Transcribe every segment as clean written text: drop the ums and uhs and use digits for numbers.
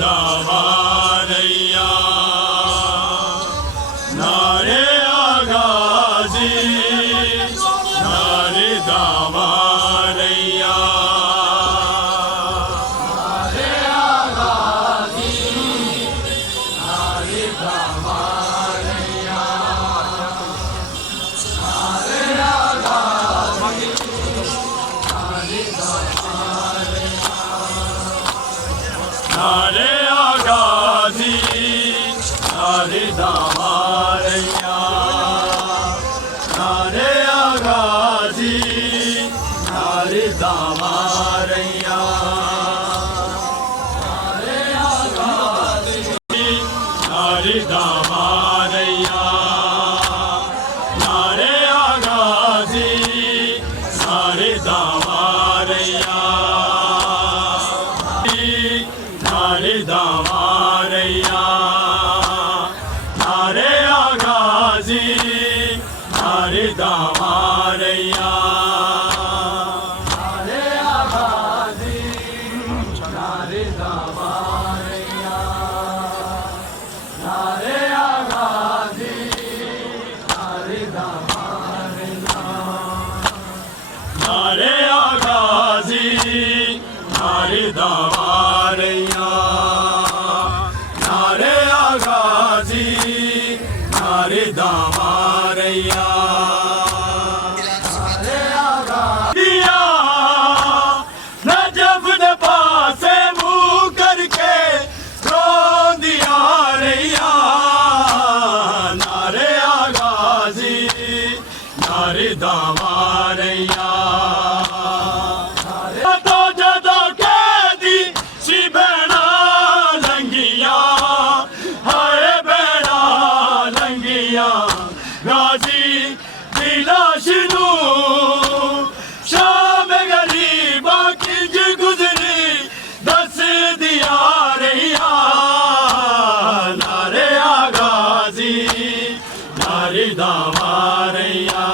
दामारैया नारे आगाजी नारे दामारैया नारे आगाजी नारे दामारैया नारे आगाजी नारे दामारैया नारे आगाजी नारे दामारैया नारे आगाजी नारे दामारैया नारे आगाजी नारे दामारैया नारे आगाजी नारे दामारैया नारे दामारैया नारे आगाजी नारे दामारैया नारे आगाजी नारे दामारैया नारे आगाजी नारे दामारैया नारे आगाजी नारे दामारैया नारे आगाजी नारे दामारैया नारे आगाजिया नजफ दे पासे मुँह करके रो दिया रैया नारे आगाजी नारे दामारैया गाजी दिलाशनू शाम गरीबा किंज गुजरी दस दिया रैया नारे आगाजी नारे दामारैया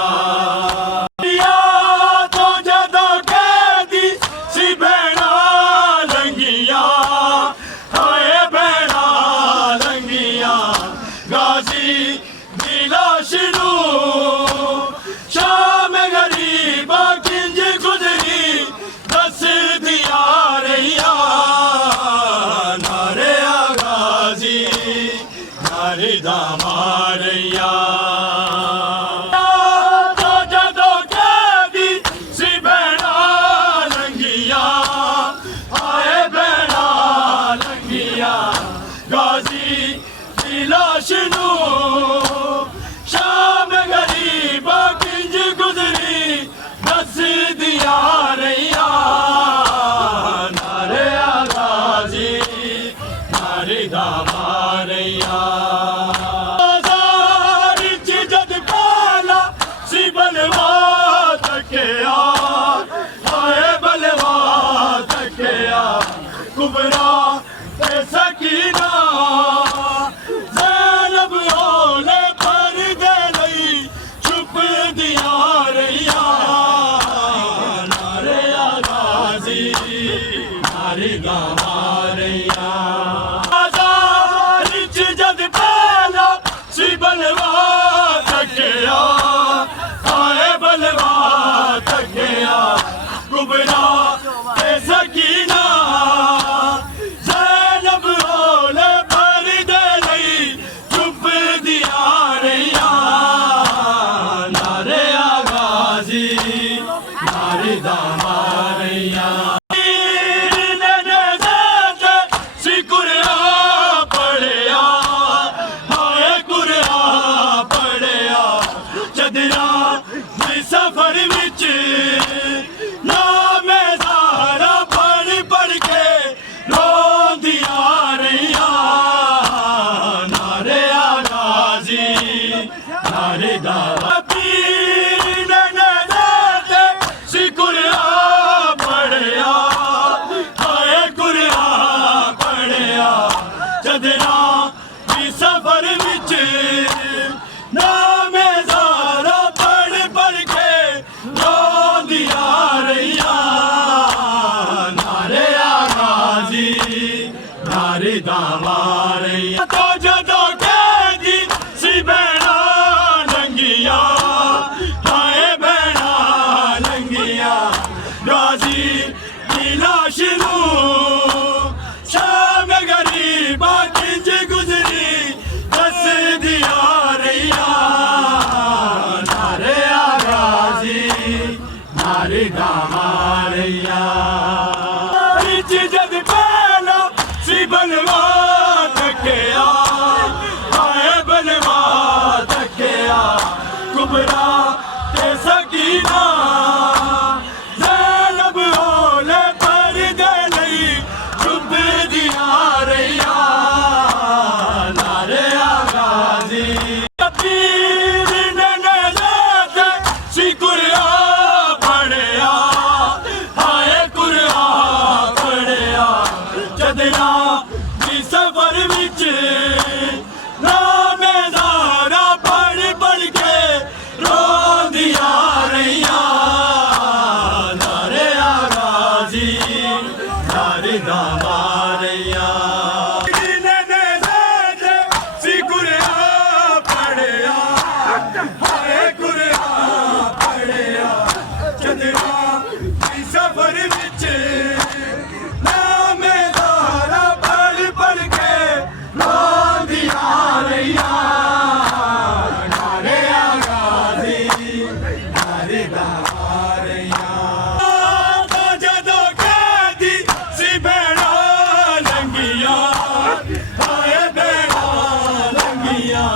तो जदों कैदी सी भैणा लंगिया हाय भैणा लंगिया गाजी दिलाशनू शाम गरीबा किंज गुजरी दस दिया रैया नारे आगाजी नारे दामारैया तो जदों कैदी सी भैणा लंगिया हाय भैणा लंगिया गाजी दिलाशनू शाम गरीबा किंज गुजरी दस दिया रैया नारे आगाजी नारे दामारैया जद पाला सी बलवा तकिया हाय बलवा तकिया कुबरा ते सकीना नारे दामारैया आजाद जद पहला सी बलवा तकिया हाय बलवा तकिया कुबरा ते सकीना ज़ैनब ओले पर दे लई चुप दिया रैया नारे आगाजी नारे दामारैया ਲਾਸ਼ ਨੂੰ ਸ਼ਾਮ ਗਰੀਬਾਂ ਕਿੰਜ ਗੁਜ਼ਰੀ ਦੱਸਦੀਆਂ ਰਹੀਆਂ ਨਾਰੇ ਆਗਾਜ਼ੀ ਨਾਰੇ ਦਾ ਮਾਰਿਆ ਵਿੱਚ ਜਦ ਪਹਿਲਾ ਸੀ ਬਲਵਾ ਤੱਕਿਆ ਹਾਏ ਬਲਵਾ ਤੱਕਿਆ ਕੁਬਰਾ ਤੇ ਸਕੀਨਾ ਜ਼ੈਨਬ ਹੋਲੇ ਪਰਦੇ ਲਈ ਚੁੱਭਦੀਆਂ ਰਹੀਆਂ ਨਾਰੇ ਆਗਾਜ਼ੀ ਪੀਰ ਨੇ ਨਜ਼ਾਤ ਸੀ ਕੁਰਾਨ ਪੜਿਆ ਹਾਏ ਕੁਰਾਨ ਪੜਿਆ ਜਦਨਾ ਦੀ ਸਫਰ ਵਿੱਚ ਨਾਮੇਦਾਰਾ ਪੜ ਪੜ ਕੇ ਰੋਂਦੀਆਂ ਰਹੀਆਂ ਨਾਰੇ ਆਗਾਜ਼ੀ ਨਾਰੇ ਦਾ ਮਾਰਿਆ ਨੇ ਨਜ਼ਾਤ ਸੀ ਕੁਰਾਨ ਪੜਿਆ ਹਾਏ ਕੁਰਾਨ ਪੜਿਆ ਜਦਨਾ ਦੀ ਸਫਰ ਵਿੱਚ ਨਾਮੇਦਾਰਾ ਪੜ ਪੜ ਕੇ ਰੋਂਦੀਆਂ ਰਹੀਆਂ ਨਾਰੇ ਆਗਾਜ਼ੀ ਨਾਰੇ ਦਾ ਮਾਰਿਆ ਜਦੋਂ ਕੈਦੀ ਸੀ ਭੈਣਾਂ ਲੰਗੀਆਂ ਹਾਏ ਭੈਣਾਂ ਲੰਗੀਆਂ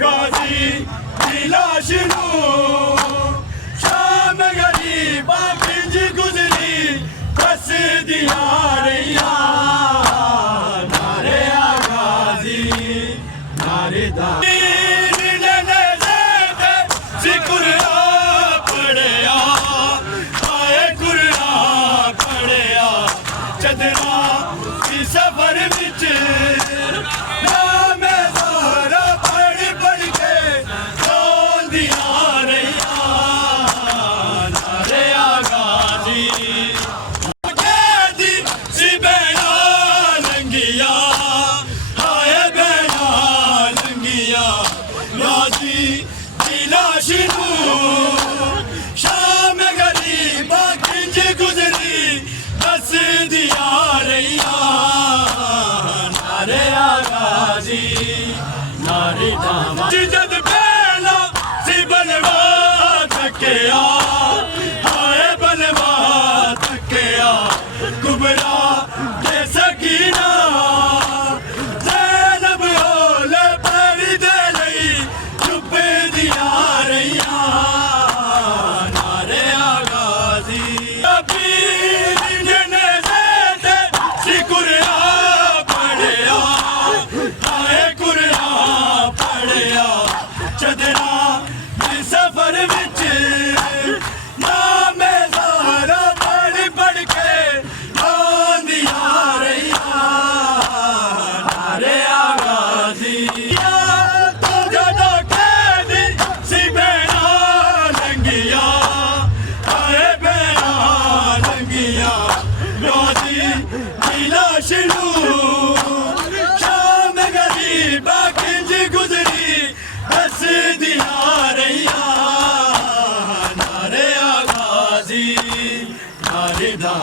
ਗਾਜ਼ੀ ਦੀ ਲਾਸ਼ ਨੂੰ ਸ਼ਾਮ ਗਰੀਬਾਂ ਕਿੰਜ ਗੁਜ਼ਰੀ ਦੱਸਦੀਆਂ ਰਹੀਆਂ ਨਾਰੇ ਆਗਾਜ਼ੀ ਨਾਰੇ ਦਾ ਸੀ ਕੁਰਾਨ ਪੜਿਆ ਹਾਏ ਕੁਰਾਨ ਪੜਿਆ ਚਦਰਾ ਸੀ ਸਫਰ ਵਿੱਚ ਨਾਮੇਦਾਰਾ ਪੜ ਪੜ ਕੇ ਰੋਂਦੀਆਂ ਰਹੀਆਂ ਨਾਰੇ ਆਗਾਜ਼ੀ ਕੈਦੀ ਸੀ ਭੈਣਾਂ ਲੰਗੀਆਂ ਹਾਏ ਭੈਣਾਂ ਲੰਗੀਆਂ ਗਾਜ਼ੀ ਦੀ ਲਾਸ਼ ਨੂੰ ਸ਼ਾਮ ਗਰੀਬਾਂ ਕਿੰਜ ਗੁਜ਼ਰੀ ਦੱਸਦੀਆਂ ਰਹੀਆਂ ਨਾਰੇ ਆਗਾਜ਼ੀ ਨਾਰੇ ਦਾ ਜਦ ਪਹਿਲਾ ਸੀ ਬਲਵਾ ਤੱਕਿਆ ਹਾਏ ਬਲਵਾ ਤੱਕਿਆ ਕੁਬਰਾ ਤੇ ਸਕੀਨਾ ਜ਼ੈਨਬ ਹੋਲੇ ਪਰਦੇ ਲਈ ਚੁੱਭਦੀਆਂ ਰਹੀਆਂ ਨਾਰੇ ਆਗਾਜ਼ੀ ਪੀਰ ਨੇ ਨਜ਼ਾਤ ਸੀ ਕੁਰਾਨ ਪੜਿਆ ਹਾਏ ਕੁਰਾਨ ਪੜਿਆ ਚਦਰਾ ਦੀ ਸਫਰ ਵਿੱਚ ਨਾਮੇਦਾਰਾ ਪੜ ਪੜ ਕੇ ਰੋਂਦੀਆਂ ਰਹੀਆਂ ਨਾਰੇ ਆਗਾਜ਼ੀ ਜਦੋਂ ਕੈਦੀ ਸੀ ਭੈਣਾਂ ਲੰਗੀਆਂ ਹਾਏ ਭੈਣਾਂ ਲੰਗੀਆਂ ਗਾਜ਼ੀ ਦੀ ਲਾਸ਼ ਨੂੰ ਸ਼ਾਮ ਗਰੀਬਾਂ ਕਿੰਜ ਗੁਜ਼ਰੀ ਦੱਸਦੀਆਂ ਰਹੀਆਂ ਨਾਰੇ ਆਗਾਜ਼ੀ ਨਾਰੇ ਦਾ